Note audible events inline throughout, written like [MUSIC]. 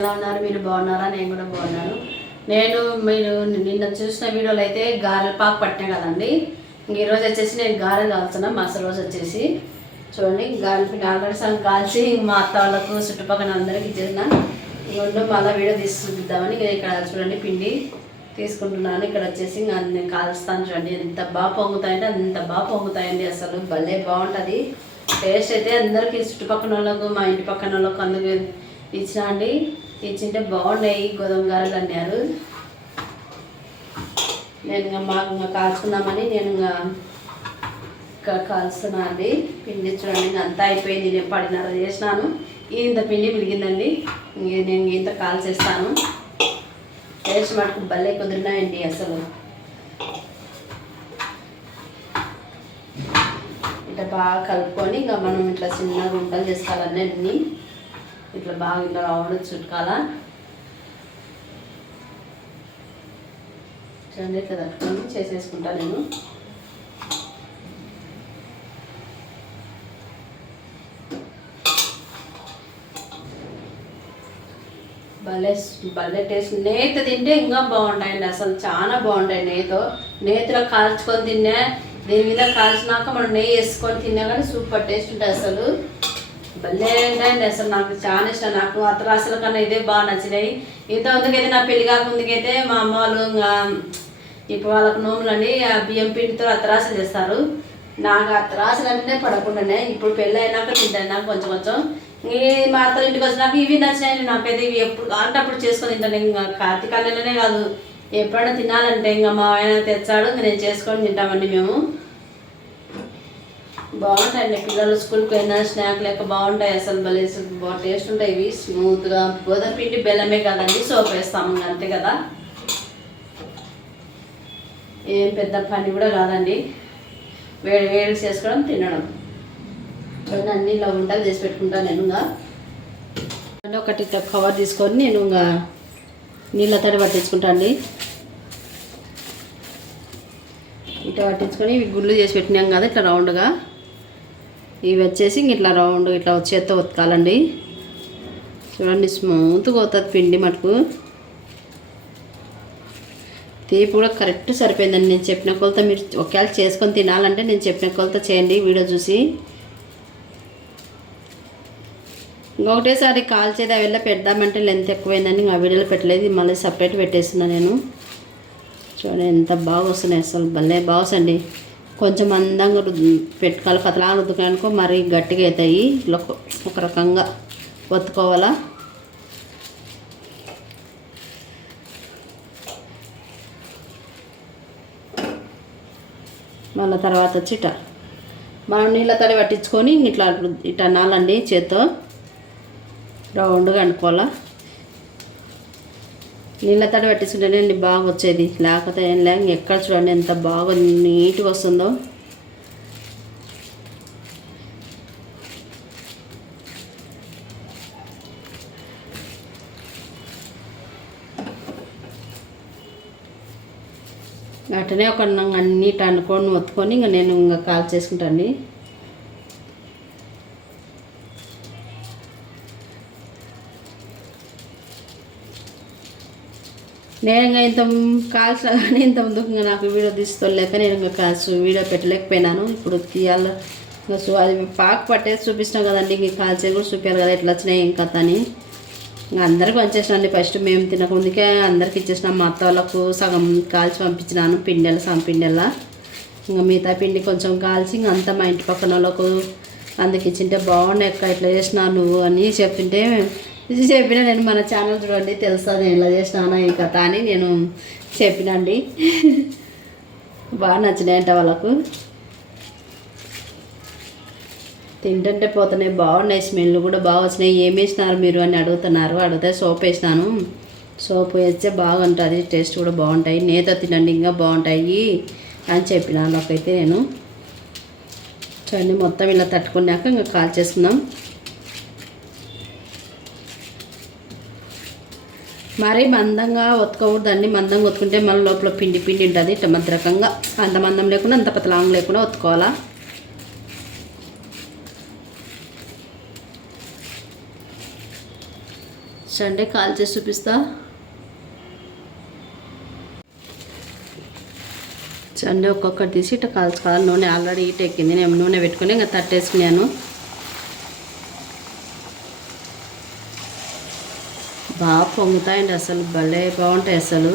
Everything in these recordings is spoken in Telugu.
ఎలా ఉన్నారు? మీరు బాగున్నారా? నేను కూడా బాగున్నాను. నేను మీరు నిన్న చూసిన వీడియోలో అయితే గారెలపాకు పట్టినా కదండి. ఈరోజు వచ్చేసి నేను గారెలు కాల్చున్నా అసలు రోజు వచ్చేసి చూడండి గారెల పిండి ఆల్రెడీ సగం కాల్చి మా అత్త వాళ్ళకు చుట్టుపక్కల అందరికి ఇచ్చేసిన. ఇంకొంచెం మళ్ళీ వీడియో తీసి ఇక్కడ చూడండి పిండి తీసుకుంటున్నాను. ఇక్కడ వచ్చేసి ఇంకా నేను కాల్స్తాను చూడండి. ఎంత బాగా పొంగుతాయంటే అంత బాగా పొంగుతాయండి అసలు. భలే బాగుంటుంది. టేస్ట్ అయితే అందరికీ చుట్టుపక్కల వాళ్ళకు మా ఇంటి పక్కన వాళ్ళకు అందుకు ఇచ్చినా అండి. ఇచ్చింటే బాగున్నాయి గోధుమ గారెలు అన్నారు. నేను ఇంకా మాకు ఇంకా కాల్చుకుందామని నేను ఇంకా ఇంకా కాల్స్తున్నా అండి. పిండి చూడండి అంతా అయిపోయింది. నేను పడినర చేసినాను. ఇంత పిండి మిగిలిందండి. నేను ఇంత కాల్చేస్తాను. టేస్ట్ మటుకు భలే కుదిరినాయండి అసలు. ఇట్లా బాగా కలుపుకొని ఇంకా మనం ఇట్లా చిన్నగా ఉంటలు చేసుకోవాలన్నీ. ఇట్లా బాగా ఇట్లా రావడం చుట్టాల చూడండి ఇట్లా తట్టుకొని చేసేసుకుంటా నేను. భలే భలే టేస్ట్. నేత తింటే ఇంకా బాగుంటాయండి అసలు చాలా బాగుంటాయి నేతో. నేతిలో కాల్చుకొని తిన్నా దీని మీద కాల్చినాక మనం నెయ్యి వేసుకొని తిన్నా కానీ సూపర్ టేస్ట్ ఉంటుంది అసలు. భలే అసలు నాకు చాలా ఇష్టం. నాకు అతరాసుల కన్నా ఇదే బాగా నచ్చినాయి ఇంత నా పెళ్ళి కాకముందుకైతే మా అమ్మ వాళ్ళు ఇంకా ఇప్పుడు వాళ్ళకు నోములు అండి ఆ బియ్యం పిండితో అతరాసులు చేస్తారు. నాకు అతరాసులు అంటే పడకుండానే ఇప్పుడు పెళ్ళి అయినాక తింటాను నాకు కొంచెం కొంచెం. ఈ మా అత్త ఇంటికి వచ్చినాక ఇవి నచ్చినాయి నాకైతే ఇవి ఎప్పుడు కావాలంటే అప్పుడు చేసుకొని తింటాను. ఇంకా కార్తీక కాదు. ఎప్పుడైనా తినాలంటే ఇంకా మా ఆయన తెచ్చాడు ఇంకా నేను చేసుకొని తింటామండి మేము. బాగుంటాయండి పిల్లలు స్కూల్కి పోయినా స్నాక్ లెక్క బాగుంటాయి. అసలు భలే బాగా టేస్ట్ ఉంటాయి. ఇవి స్మూత్గా గోధుమ పిండి బెల్లమే కదండి. సోప్ వేస్తాము అంతే కదా. ఏం పెద్ద పని కూడా కాదండి. వేడి వేడి చేసుకోవడం తినడం. చూడండి అన్ని ఇలా ఉండలు చేసి పెట్టుకుంటాను నేను ఇంకా. ఒకటి ఇట్లా కవర్ తీసుకొని నేను ఇంకా నీళ్ళ తడి పట్టించుకుంటా అండి. ఇట్లా పట్టించుకొని ఇవి గుళ్ళు చేసి పెట్టినాం కదా ఇట్లా రౌండ్గా. ఇవి వచ్చేసి ఇంక ఇట్లా రౌండ్ ఇట్లా చేత్తో ఉతకాలండి. చూడండి స్మూత్గా అవుతుంది పిండి మటుకు. తీపి కూడా కరెక్ట్ సరిపోయిందండి. నేను చెప్పిన కొలత మీరు ఒకవేళ చేసుకొని తినాలంటే నేను చెప్పిన కొలత చేయండి వీడియో చూసి. ఇంకొకటేసారి కాల్చేది అవి వెళ్ళి పెడదామంటే లెంత్ ఎక్కువైందని ఆ వీడియోలో పెట్టలేదు. మళ్ళీ సపరేట్ పెట్టేస్తున్నా నేను. చూడండి ఎంత బాగా వస్తున్నాయి అసలు. భలే బాగా కొంచెం అందంగా రుద్దు పెట్టుకోవాలి. కథలా రుద్దుకోనుకో మరీ గట్టిగా అవుతాయి. ఇట్లా ఒక- రకంగా ఒత్తుకోవాలా? మళ్ళీ తర్వాత వచ్చి ఇట మనం నీళ్ళ తడి పట్టించుకొని ఇట్లా ఇట్లా అనాలండి చేత్తో. రౌండ్గా అనుకోవాలా నీళ్ళ తడి పట్టించుకుంటేనే బాగా వచ్చేది. లేకపోతే ఏం లేక ఎక్కడ చూడండి ఎంత బాగా నీట్గా వస్తుందో. అట్టనే ఒక అన్నిటి అనుకోని ఒత్తుకొని ఇంకా నేను ఇంకా కాల్ చేసుకుంటాను నేను ఇంకా ఇంత కాల్సిన [LAUGHS] కానీ ఇంత ముందుకు ఇంకా నాకు వీడియో తీసుకోలేక నేను ఇంకా వీడియో పెట్టలేకపోయినాను. ఇప్పుడు తీయాల ఇంకా అది పాకు పట్టేసి చూపిస్తాం కదండి ఇంక కాల్చేది కూడా చూపారు కదా ఎట్లా వచ్చినాయి ఏం కథ అని. ఇంకా అందరికి వచ్చేసినండి ఫస్ట్ మేము తినకముందుకే అందరికి ఇచ్చేసిన. మా అత్త వాళ్ళకు సగం కాల్చి పంపించినాను పిండెల సగం పిండెల. ఇంకా మిగతా పిండి కొంచెం కాల్చి ఇంక అంతా మా ఇంటి పక్కన వాళ్ళకు అందుకు ఇచ్చింటే బాగున్నాయి అక్క ఇట్లా చేసినావు నువ్వు అని చెప్తుంటే ఇది చెప్పిన నేను మన ఛానల్ చూడండి తెలుసా నేను ఇలా చేసినానా ఈ కథ అని నేను చెప్పినండి. బాగా నచ్చినాయంట వాళ్ళకు. తింటుంటే పోతున్నాయి బాగున్నాయి స్మెల్ కూడా బాగా వచ్చినాయి. ఏం వేసినారు మీరు అని అడుగుతున్నారు అడిగితే సోప్ వేసినాను. సోప్ వేస్తే బాగుంటుంది టేస్ట్ కూడా బాగుంటాయి. నేత తినండి ఇంకా బాగుంటాయి అని చెప్పిన వాళ్ళకైతే నేను. చూడండి మొత్తం ఇలా తట్టుకున్నాక ఇంకా కాల్ చేసుకుందాం మరీ మందంగా ఒత్తుకోకూడదండి. మందంగా ఒత్తుకుంటే మళ్ళీ లోపల పిండి పిండి ఉంటుంది. ఇట్లా మధ్య రకంగా అంత మందం లేకుండా అంత పతలాంగ్ లేకుండా ఒత్తుకోవాలా? చూడండి కాల్ చేసి చూపిస్తా. అండి ఒక్కొక్కటి తీసి ఇట్లా కాల్చుకోవాలి. నూనె ఆల్రెడీ హీట్ ఎక్కింది. నేను నూనె పెట్టుకుని ఇంకా తట్టేసుకున్నాను. బాగా పొంగుతాయండి అసలు. భలే బాగుంటాయి అసలు.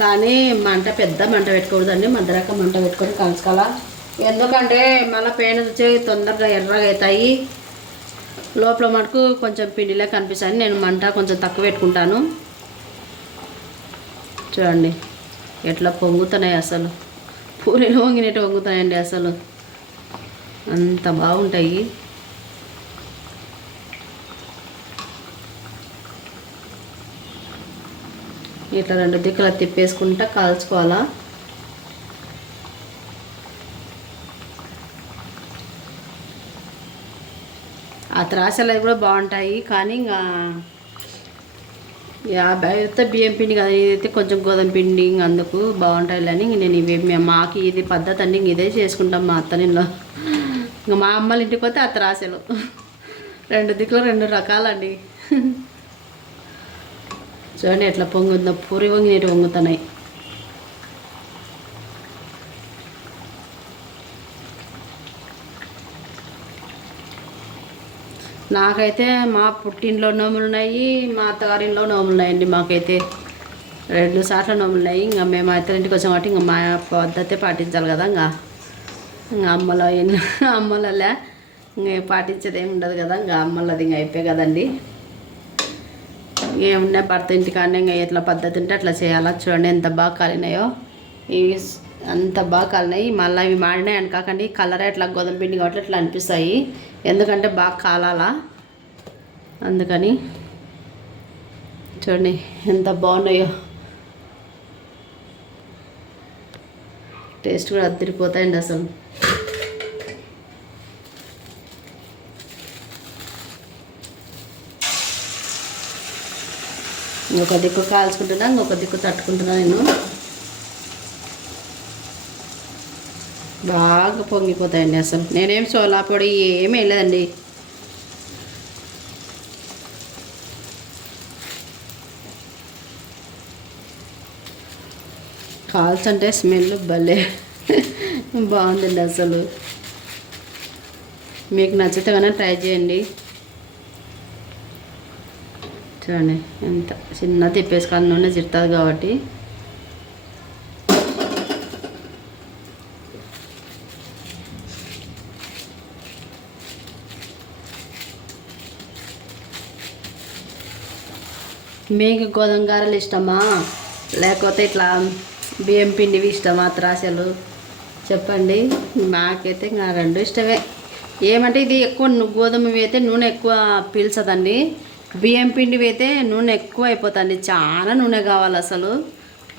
కానీ మంట పెద్ద మంట పెట్టుకూడదండి మధ్యరక మంట పెట్టుకొని కలుసుకోవాలా ఎందుకంటే మళ్ళీ పెయిన్ వచ్చి తొందరగా ఎర్రగా అవుతాయి. లోపల మటుకు కొంచెం పిండిలా కనిపిస్తుంది. నేను మంట కొంచెం తక్కువ పెట్టుకుంటాను. చూడండి ఎట్లా పొంగుతున్నాయి అసలు. పూరీలు వంగినట్టు పొంగుతాయండి అసలు. అంత బాగుంటాయి. ఇట్లా రెండు దిక్కులా తిప్పేసుకుంటా కాల్చుకోవాలా? త్రాసలు అవి కూడా బాగుంటాయి. కానీ ఇంకా యాభై అయితే బియ్యం పిండి కదా ఇదైతే కొంచెం గోధుమ పిండి అందుకు బాగుంటాయి అని నేను ఇవి మాకు ఇది పద్ధతి అండి ఇదే చేసుకుంటాం మా అత్తనిలో ఇంకా మా అమ్మల ఇంటికి పోతే ఆ త్రాసలు. రెండు దిక్కులు రెండు రకాలండి. చూడండి ఎట్లా పొంగుతుందో పూరి వంగి నీటి వంగుతున్నాయి నాకైతే మా పుట్టింట్లో నోములు ఉన్నాయి మా అత్తగారింట్లో నోములు ఉన్నాయండి మాకైతే. రెండు సార్లు నోములు ఉన్నాయి. ఇంకా మేము అత్తరింటికి వచ్చాం కాబట్టి ఇంకా మా పద్ధతే పాటించాలి కదా ఇంకా. ఇంకా అమ్మలో [LAUGHS] అమ్మలలే ఇంకా పాటించేది ఏమి ఉండదు కదా ఇంకా అమ్మలది ఇంకా అయిపోయి కదండి. ఏమున్నాయి భర్త ఇంటికాడనే ఇంకా ఎట్లా పద్ధతి ఉంటే అట్లా చేయాలా చూడండి. ఎంత బాగా కాలినాయో. ఇవి అంత బాగా కాలినాయి. మళ్ళీ ఇవి మాడినాయి అనుకోకండి కలర్ అట్లా గోధుమ పిండి కాబట్టి ఇట్లా అనిపిస్తాయి. ఎందుకంటే బాగా కాలాలా. అందుకని చూడండి ఎంత బాగున్నాయో. టేస్ట్ కూడా అద్దరిపోతాయండి అసలు. ఇంకొక దిక్కు కాల్చుకుంటున్నా ఇంకొక దిక్కు తట్టుకుంటున్నా నేను. బాగా పొంగిపోతాయండి అసలు. నేనేం సోలా పొడి ఏమీ వేయలేదండి. కాల్చంటే స్మెల్ భలే బాగుందండి అసలు. మీకు నచ్చితే కన్నా ట్రై చేయండి. చూడండి ఎంత చిన్న తిప్పేసుకోవాలి నూనె చిరుతుంది కాబట్టి. మీకు గోధుమ గారెలు ఇష్టమా? లేకపోతే ఇట్లా బియ్యం పిండివి ఇష్టమా? త్రాసలు? చెప్పండి. మాకైతే ఇంకా రెండు ఇష్టమే. ఏమంటే ఇది ఎక్కువ గోధుమవి అయితే నూనె ఎక్కువ పీల్చదండి. బియ్యం పిండివి అయితే నూనె ఎక్కువ అయిపోతుంది చాలా నూనె కావాలి అసలు.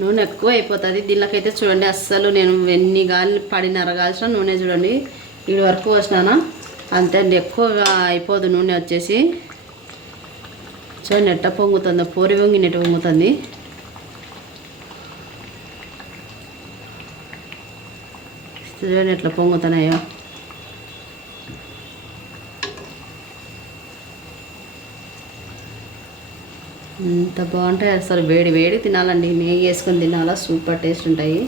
నూనె ఎక్కువ అయిపోతుంది దీనికైతే చూడండి. అస్సలు నేను ఎన్ని గాలి పడినర కాల్సిన నూనె చూడండి. ఇవి వరకు వచ్చినానా అంతే అండి. ఎక్కువగా అయిపోదు నూనె వచ్చేసి. చూడండి ఎట్ట పొంగుతుందో పూరి వంగి నెట్టు పొంగుతుంది. చూడండి ఎట్లా పొంగుతున్నాయో. ఇంత బాగుంటాయి అసలు వేడి వేడి తినాలండి నెయ్యి వేసుకొని తినాలా సూపర్ టేస్ట్ ఉంటాయి.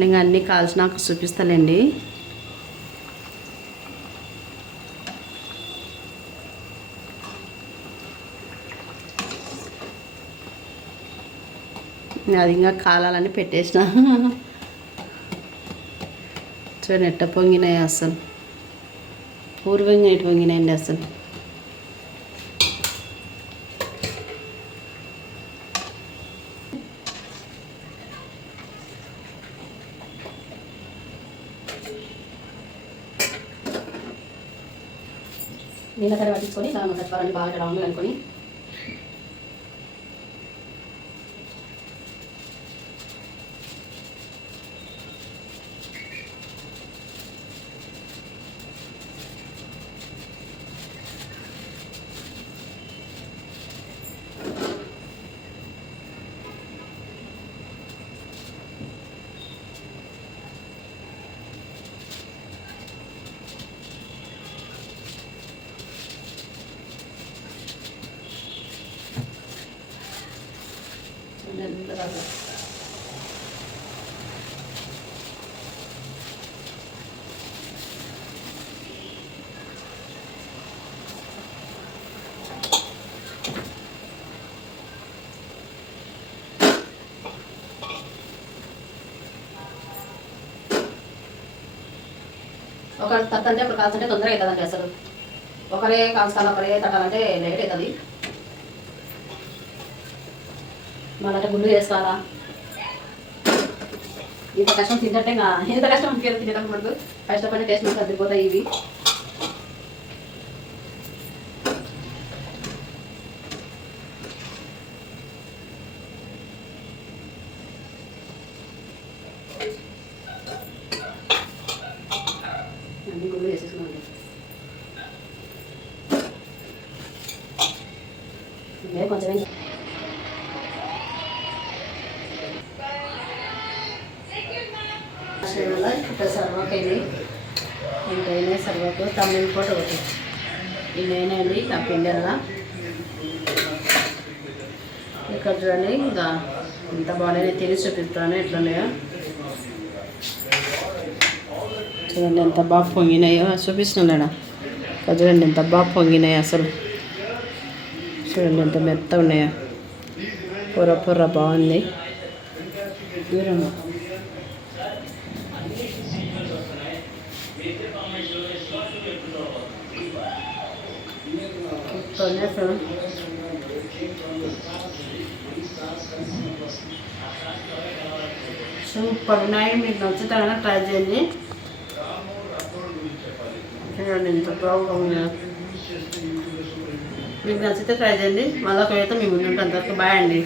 నేను అన్నీ కాల్చినాక చూపిస్తానండి అది ఇంకా కాలాలని పెట్టేసిన. చూడండి ఎట్ట పొంగినాయి అసలు. పూర్వంగా ఎటు పొంగినాయండి అసలు. నీళ్ళకర పట్టించుకొని ఇలా కట్టుకోవాలని బాగా రౌండ్ అనుకొని ఒక తట్టంటే ఒకరు కాల్చంటే తొందరగా అవుతుందండి అసలు. ఒకరే కాల్స్తాను ఒకరే తట్టాలంటే లేట్ అవుతుంది. మళ్ళీ గుండు చేసుకోవాలా ఇంత కష్టం తింటే ఇంత కష్టం అనిపించదు తినడం మనకు కష్టపడి టేస్ట్ మనకు సర్దిపోతాయి ఇవి. అన్ని గుండు చేసేసుకున్నాను ఇదే కొంచెం ఇంకా శివుల సర్వకైంది ఇంకైనా సర్వకు తమిళ పూట ఒకటి ఇవేనా అండి ఆ పిండెల్లా ఇక్కడ చూడండి ఇంకా ఇంత బాగానే తిని చూపిస్తాను ఎట్లున్నాయో చూడండి ఎంత బాగా పొంగినాయో? చూపిస్తున్నాడా ఇక్కడ చూడండి ఎంత బాగా పొంగినాయో అసలు? చూడండి ఎంత మెత్త ఉన్నాయో. పొర పొర బాగుంది. దూరంగా సూపర్. ఉన్నాయి మీకు నచ్చుతారని ట్రై చేయండి. చూడండి ఎంత బాగుంది మీకు నచ్చితే ట్రై చేయండి. మళ్ళీ ఒకవేళ మీ ముందు అంతవరకు బాయ్ అండి.